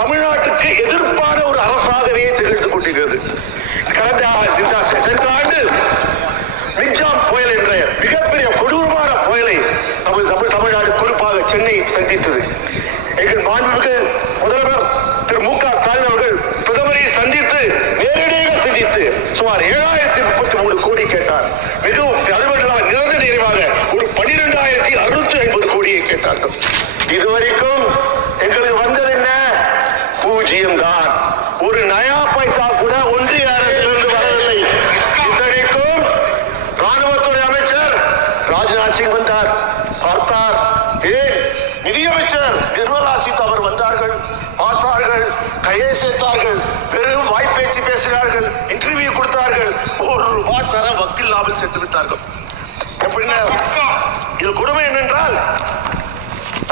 தமிழ்நாட்டுக்கு எதிர்ப்பான ஒரு அரசாகவே திகழ்ந்து கொண்டிருக்கிறது. சென்ற ஆண்டு மிக்ஜாம் புயல் என்ற மிகப்பெரிய கொடூரமான புயலை தமிழ்நாடு குறிப்பாக சென்னை சந்தித்தது. எங்கள் மாண்புமிகு முதல்வர் திரு மு க ஸ்டாலின் அவர்கள் பிரதமரை சந்தித்து நேரடியாக சந்தித்து சுமார் 7033 கோடி கேட்டார். மிகவும் அதுமட்டுமல்லாமல் நிரந்தர நிறைவாக ஒரு 12,650 கோடியை கேட்டார்கள். இதுவரைக்கும் எங்களுக்கு வந்தது என்ன? 0 தான். ஒரு நயா பைசா கூட ஒன்றிய அரசிலிருந்து வரவில்லை. இத்தனைக்கும் ராணுவத்துறை அமைச்சர் ராஜ்நாத் சிங் வந்தார், பார்த்தார். ஏன் நிதியமைச்சர் நிர்மலா சீதாராமன் வந்தார்கள், பார்த்தார்கள், கையை சேர்த்தார்கள், பெரும் வாய்ப்பேச்சு பேசினார்கள், இன்டர்வியூ கொடுத்தார்கள். ₹1 தர வக்கில்லாமல் சென்று விட்டார்கள். எப்படின்னா இது கொடுமை என்னென்றால்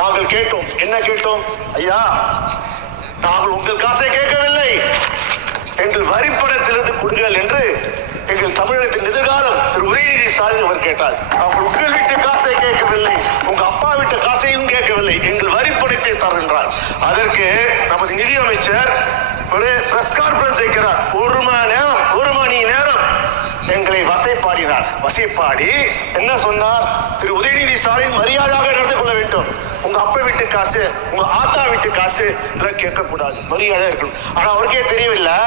நாங்கள் கேட்டோம். என்ன கேட்டோம்? ஐயா, நாங்கள் உங்கள் காசை கேட்கவில்லை, எங்கள் வரிப்பணத்திலிருந்து கொடுங்கள் என்று எங்கள் தமிழகத்தின் எதிர்காலம் திரு உதயநிதி ஸ்டாலின் அவர் கேட்டார். நாங்கள் உங்கள் வீட்டு காசை கேட்கவில்லை, உங்க அப்பா வீட்டு காசையும் கேட்கவில்லை, எங்கள் வரிப்பணத்தை தருகின்றார். அதற்கு நமது நிதியமைச்சர் ஒரு பிரஸ் கான்ஃபரன்ஸ் வைக்கிறார். 1 மணி நேரம் எங்களை வசைப்பாடினார். வசைப்பாடி என்ன சொன்னார்? திரு உதயநிதி ஸ்டாலின் மரியாதையாக நடந்து கொள்ள வேண்டும், உங்க அப்பா வீட்டு காசு, உங்க ஆத்தா வீட்டு காசு இதெல்லாம் கேட்க கூடாது, மரியாதை இருக்கணும். ஆனா அவருக்கே தெரியவில்லை.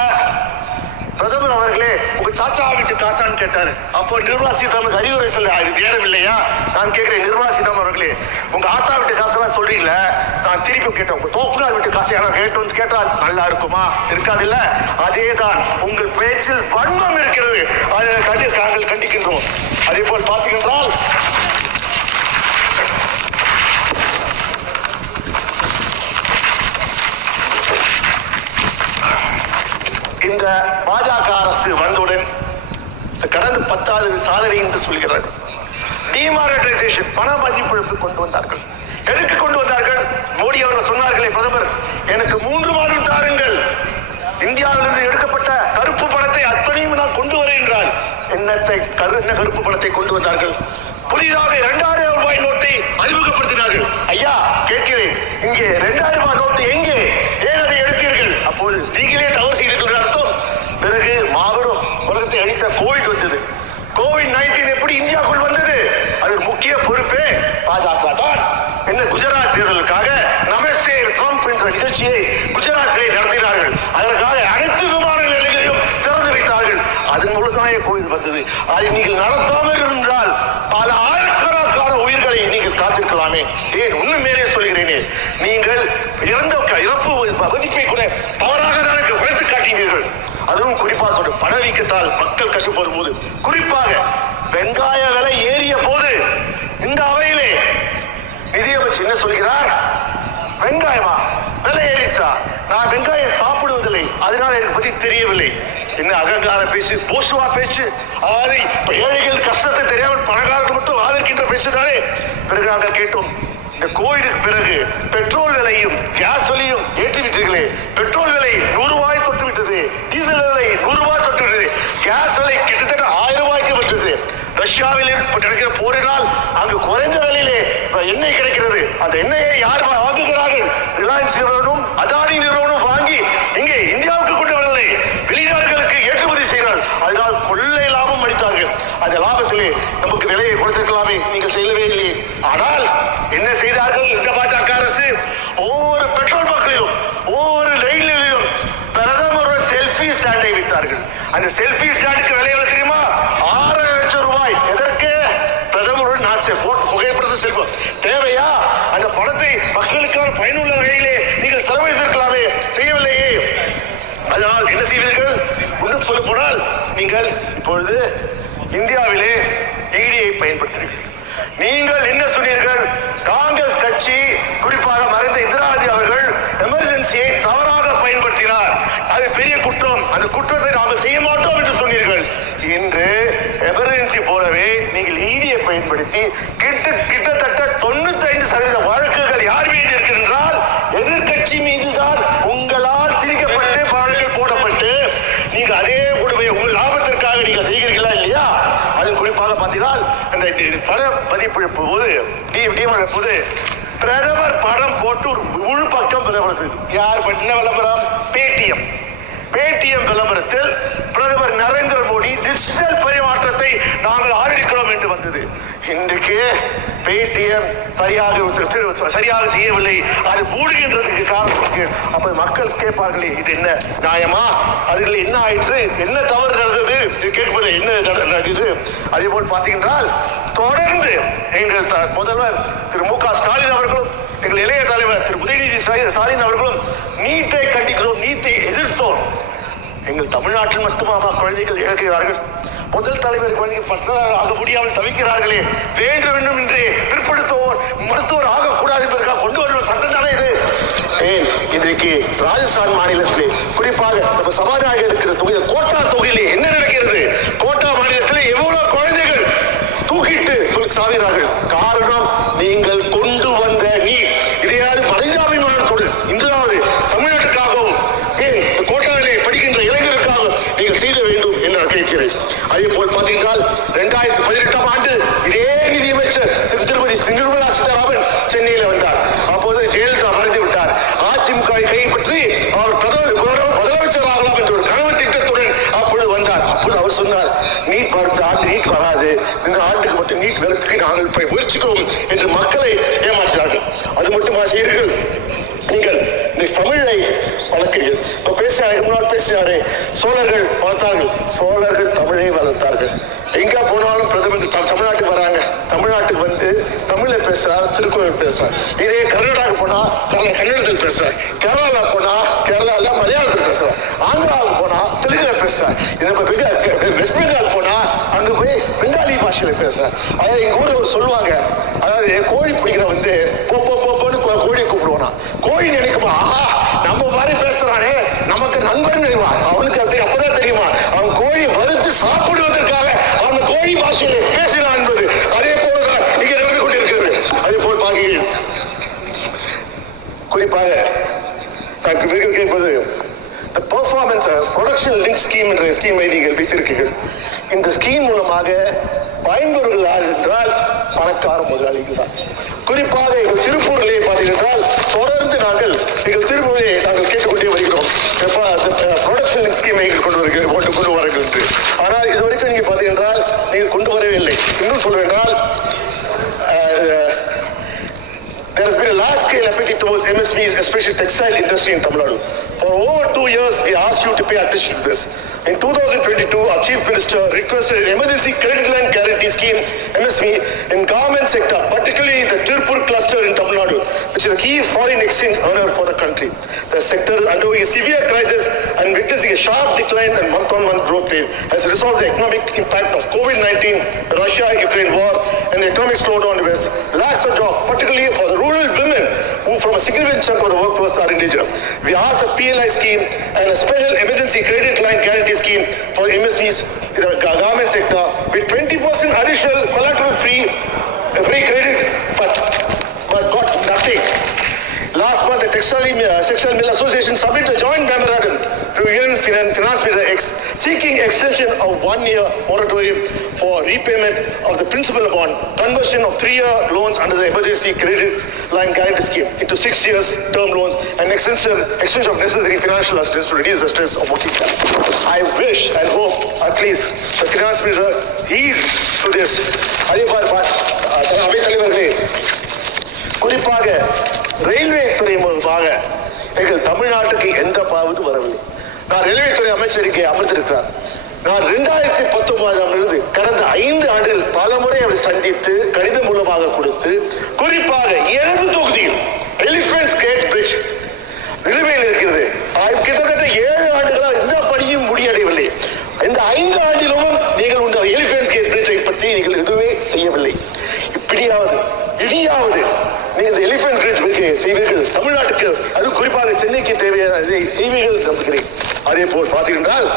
பிரதமர் அவர்களே, உங்க சாச்சா வீட்டு காசான்னு கேட்டாரு. அப்போ நிர்மலா சீதாராமன் அறிவுரை சொல்ல நேரம் இல்லையா? நான் கேட்கிறேன், நிர்மலா சீதாராமன் அவர்களே, உங்க ஆத்தா வீட்டு காசெல்லாம் சொல்றீங்களா? நான் திருப்பி கேட்டேன், உங்க தோப்புனார் வீட்டு காசை யாரும் கேட்டோம்னு கேட்டால் நல்லா இருக்குமா? இருக்காது இல்ல? அதேதான், உங்கள் பேச்சில் வன்மம் இருக்கிறது, அதை நாங்கள் கண்டிக்கின்றோம். அதே போல் பார்த்தீங்கன்றால் இந்த பாஜக அரசு வந்தவுடன் கடந்த 10வது சாதனை என்று சொல்கிறார்கள். டிமானிட்டைசேஷன், பண மதிப்பிழப்பு கொண்டு வந்தார்கள். எதுக்கு கொண்டு வந்தார்கள்? மோடி அவர்கள் சொன்னார்களே, பிரதமர் எனக்கு 3 மாதம் தாருங்கள், இந்தியாவிலிருந்து எடுக்கப்பட்ட கருப்பு பணத்தை அத்தனையும் நான் கொண்டு வரேன் என்றால் என்ன கருப்பு பணத்தை கொண்டு வந்தார்கள்? புதிதாக 2000 ரூபாய் நோட்டை அறிமுகப்படுத்தினார்கள். ஐயா கேட்கிறேன், இங்கே 2000 ரூபாய் நோட்டு எங்கே? ஏன் அதை எடுத்தீர்கள்? அப்போது நீங்களே தவறு செய்திருக்கிற அர்த்தம். பிறகு மாபெரும் உலகத்தை அழித்த கோவிட் வந்தது. கோவிட்-19 எப்படி இந்தியாவுக்குள் வந்தது? அது முக்கிய பொறுப்பே பாஜக தான். என்ன குஜராத் தேர்தலுக்காக நமஸ்தே ட்ரம்ப் என்ற நிகழ்ச்சியை குஜராத்திலே நடத்தினார்கள். அதற்காக அனைத்து விமான நிலையங்களையும் திறந்து வைத்தார்கள். அதன் மூலமாக கோவிட் வந்தது. அதை நீங்கள் நடத்தாமல் இருந்தால் பல ஆயிரக்கணக்கான உயிர்களை நீங்கள் காத்திருக்கலாமே. ஏன் இன்னும் மேலே சொல்கிறேனே, நீங்கள் இறப்பு மதிப்பை கூட தவறாக தான் குறைத்து காட்டினீர்கள். அதுவும் குறிப்பாக சொல்ற பணவீக்கத்தால் மக்கள் கஷ்டப்படும் போது, குறிப்பாக வெங்காய விலை ஏறிய போது இந்த அவையிலே நிதியமைச்சர் என்ன சொல்கிறார்? வெங்காயமா விலை ஏறிச்சா? நான் வெங்காயம் சாப்பிடுவதில்லை, அதனால எனக்கு பத்தி தெரியவில்லை. என்ன அகங்கார பேச்சு, போசுவா பேச்சு. அதாவது ஏழைகள் கஷ்டத்தை தெரியாமல் பணக்காரர்கள் மட்டும் ஆதரிக்கின்ற பேச்சு தானே. பிறகு நாங்கள் கேட்டோம், இந்த கோவிடுக்கு பிறகு பெட்ரோல் விலையும் கேஸ் விலையும் ஏற்றிவிட்டீர்களே, பெட்ரோல் விலை 100 ரூபாய் தொட்டு விட்டது, டீசல் விலை 100 ரூபாய் தொட்டு விட்டது, கேஸ் விலை கிட்டத்தட்ட 1000 ரூபாய்க்கு விட்டது. ரஷ்யாவில் நடக்கிற போரினால் அங்கு குறைந்த விலையிலே எண்ணெய் கிடைக்கிறது. அந்த எண்ணெயை யார் வாங்குகிறார்கள்? ரிலையன்ஸ் நிறுவனம், அதானி நிறுவனம் வாங்கி இங்கே இந்தியாவுக்கு கொண்டு வரவில்லை, வெளிநாடுகளுக்கு ஏற்றுமதி செய்கிறார்கள். அதனால் கொள்ளை லாபம் அளித்தார்கள். அந்த லாபத்திலே நமக்கு விலையை கொடுத்திருக்கலாமே, நீங்கள் செய்யவே இல்லை. ஆனால் என்ன செய்தார்கள் இந்த பாஜக அரசு? ஒவ்வொரு பெட்ரோல் பங்கிலும், ஒவ்வொரு ரயிலிலும் பிரதமர் செல்ஃபி ஸ்டாண்டை வைத்தார்கள். அந்த செல்ஃபி ஸ்டாண்டுக்கு விலை எவ்வளவு தெரியுமா? 6 லட்சம் ரூபாய். எதற்கு? பிரதமருடன் புகைப்படத்தை செல்ஃபி தேவையா? அந்த பணத்தை மக்களுக்கான பயனுள்ள வகையிலே நீங்கள் செலவழித்திருக்கலாமே, செய்யவில்லையே. அதனால் என்ன செய்வீர்கள்? இன்னும் சொல்ல போனால், நீங்கள் இப்பொழுது இந்தியாவிலே ஈடியை பயன்படுத்துகிறீர்கள். நீங்கள் என்ன சொன்னீர்கள்? காங்கிரஸ் கட்சி, குறிப்பாக மறைந்த இந்திரா காந்தி அவர்கள் எமர்ஜென்சியை தவறாக பயன்படுத்தினார், அது பெரிய குற்றம், அந்த குற்றத்தை நாங்கள் செய்ய மாட்டோம் என்று சொன்னீர்கள். இன்று எமர்ஜென்சி போலவே நீங்கள் ஈடியை பயன்படுத்தி கிட்டத்தட்ட 95% வழக்குகள் யார் மீது இருக்கின்றால் எதிர்கட்சி மீதுதான் உங்களால் திணிக்கப்பட்டு வழக்குகள் போடப்பட்டு, நீங்க அதே கொடுமையை உங்கள் லாபத்திற்காக நீங்க செய்கிறீர்களா இல்லையா? அதன் குறிப்பாக பார்த்தீங்கன்னா, இந்த பண மதிப்பிழப்பு போது போது பிரதமர் படம் போட்டு ஒரு முழு பக்கம் விளம்பரத்துக்கு யார் என்ன விளம்பரம்? பேடிஎம். பேடிஎம் விளம்பரத்தில் பிரதமர் நரேந்திர மோடி டிஜிட்டல் பரிமாற்றத்தை நாங்கள் ஆதரிக்கிறோம் என்று வந்தது. இன்றைக்கு பேடிஎம் சரியாக செய்யவில்லை, அது மூடுகின்றதுக்கு காரணம் இருக்கு. அப்ப மக்கள் கேட்பார்களே, இது என்ன நியாயமா? அதுல என்ன ஆயிடுச்சு, என்ன தவறு நடந்தது கேட்பது என்ன நடக்குது? அதே போல் பார்த்தீங்கன்றால் தொடர்ந்து எங்கள் முதல்வர் திரு மு க ஸ்டாலின் அவர்களும் எங்கள் இளைய தலைவர் திரு உதயநிதி ஸ்டாலின் அவர்களும் நீட்டை கண்டிக்கிறோம், நீட்டை எதிர்த்தோம். எங்கள் தமிழ்நாட்டில் மட்டுமாமா குழந்தைகள் இழக்கிறார்கள்? முதல் தலைவர் குழந்தைகள் பட்டதாரி ஆக முடியாமல் தவிக்கிறார்களே, வேண்டும் வேண்டும் என்று பிற்படுத்துவோர் மருத்துவர் ஆகக்கூடாது என்பதற்காக கொண்டு வரும் சட்டம் தானே இது? ஏன் இன்றைக்கு ராஜஸ்தான் மாநிலத்திலே குறிப்பாக நம்ம சபாநாயகர் இருக்கிற தொகுதி கோட்டா தொகுதியிலே என்ன நடக்கிறது? கோட்டா மாநிலத்திலே எவ்வளவு குழந்தைகள் தூக்கிட்டு சாகிறார்கள். காரணம் நீங்கள் கொண்டு வந்த நீட். இதையாவது மனிதாபிமானத்தோடு இன்றாவது தமிழ்நாட்டுக்காகவும் ஏன் கோட்டாவிலே படிக்கின்ற இளைஞருக்காகவும் நீங்கள் செய்த வேண்டும் என்று நான் கேட்கிறேன். அதே போல் பார்த்தீங்கன்னா 2018ஆம் ஆண்டு இதே நிதியமைச்சர் திருமதி நிர்மலா சீதாராமன் சென்னையில் வந்தார். அப்போது ஜெயலலிதா மறைந்து விட்டார். அதிமுக கைப்பற்றி அவர் முதலமைச்சர் ஆகலாம் என்ற ஒரு கனவு திட்டத்துடன் அப்பொழுது வந்தார். அப்போது அவர் சொன்னார், நீட் அடுத்த ஆண்டு நீட் வராது, இந்த ஆண்டுக்கு மட்டும் நீட் விலக்கு நாங்கள் முயற்சிக்கிறோம் என்று மக்களை ஏமாற்றினார்கள். அது மட்டும் ஆசிரியர்கள், நீங்கள் இந்த தமிழை வளர்க்கிறீர்கள். இப்ப முன்னாள் பேசினாரே, சோழர்கள் வளர்த்தார்கள், சோழர்கள் தமிழை வளர்த்தார்கள். எங்க போனாலும் பிரதமர் தமிழ்நாட்டுக்கு வராங்க, தமிழ்நாட்டுக்கு வந்து தமிழை பேசுறார், திருக்குறள் பேசுறார். இதே கர்நாடகா போனா கன்னடத்தில் பேசுறார், கேரளா போனா கேரளால மலையாளத்தில் பேசுறார், ஆந்திராவுக்கு போனா தெலுங்குல பேசுறார், வெஸ்ட் பெங்கால் போனா அங்க போய் பெங்காலி பாஷையில பேசுறார். அதாவது எங்க ஊர்ல சொல்லுவாங்க, அதாவது கோழி பிடிக்கிற வந்து போன்னு கோழியை கூப்பிடுவானா, கோழி நினைக்குமா ஆஹா நம்ம மாதிரி பேசுறானே நமக்கு நண்பன் நினைவான். அவனுக்கு அப்பதான் தெரியுமா அவன் கோழியை வறுத்து சாப்பிடுவதற்காக அவன் கோழி பாஷையை பேசினான் என்பது. அதே போலதான் இங்க நடந்து கொண்டிருக்கிறது. அதே போல் பார்க்கிறேன், குறிப்பாக கேட்பது பெர்ஃபார்மன்ஸ் ப்ரொடக்ஷன் லிங்க் ஸ்கீம் என்ற ஸ்கீமை நீங்கள் வைத்திருக்கீர்கள். இந்த ஸ்கீம் மூலமாக பயன்பெறுகள் யார் என்றால் பணக்கார முதலாளிகள் தான். குறிப்பாக எங்கள் திருப்பூரிலே பார்த்தீர்கள், தொடர்ந்து நாங்கள் எங்கள் திருப்பூரிலே நாங்கள் கேட்டுக்கொண்டே வருகிறோம் ப்ரொடக்ஷன் லிங்க் ஸ்கீமை கொண்டு வருகிறோம் என்று. ஆனால் இது வரைக்கும் நீங்க பார்த்தீர்கள் நீங்கள் கொண்டு வரவே இல்லை. இன்னும் சொல்வென்றால் there has been a large-scale appetite towards MSMEs, especially textile industry in Tamil Nadu. For over 2 years, we asked you to pay attention to this. In 2022, our Chief Minister requested an emergency credit line guarantee scheme, MSME, in government sector, particularly the Tirupur cluster in Tamil Nadu, which is a key foreign exchange earner for the country. The sector is undergoing a severe crisis and witnessing a sharp decline in month-on-month growth rate as a result of the economic impact of COVID-19, the Russia-Ukraine war, and the economic slowdown in the West. Lacks of job, particularly for the rural women who from a significant chunk of the workforce are in danger. We asked a PLI scheme and a special emergency credit line guarantee scheme for MSMEs in the government sector with 20% additional collateral free credit, but got nothing. Last month, the Textile Mill Association submitted a joint memorandum to Union Finance Minister X seeking extension of 1-year moratorium for repayment of the principal bond, conversion of 3-year loans under the emergency credit line guarantee scheme into 6 years term loans, and extension of necessary financial assistance to reduce the stress of working capital. I wish and hope at least the Finance Minister heeds to this. அவைத்தலைவர்களே, குறிப்பாக railway துறை மூலமாக எங்கள் தமிழ்நாட்டுக்கு எந்த பாவது வரவில்லை. நான் railway துறை அமைச்சர் இங்கே அமர்ந்திருக்கிறார். நான் 2019 கடந்த 5 ஆண்டுகள் பல முறை அவரை சந்தித்து கடிதம் மூலமாக கொடுத்து, குறிப்பாக எனது தொகுதியில் எலிபென்ட்ஸ் கேட் பிரிட்ஜ் நிலுவையில் இருக்கிறது. கிட்டத்தட்ட 7 ஆண்டுகளாக எந்த பணியும் முடியடையவில்லை. இந்த 5 ஆண்டிலும் நீங்கள் உங்கள் எலிபென்ட்ஸ் கேட் பிரிட்ஜை பற்றி நீங்கள் எதுவுமே செய்யவில்லை. இப்படியாவது இனியாவது நீங்கள் இந்த எலிபென்ட் கிரிட் செய்வீர்கள், தமிழ்நாட்டுக்கு அது குறிப்பாக சென்னைக்கு தேவையான இதை செய்வீர்கள் நம்புகிறேன். அதே போல் பார்த்தீர்கள்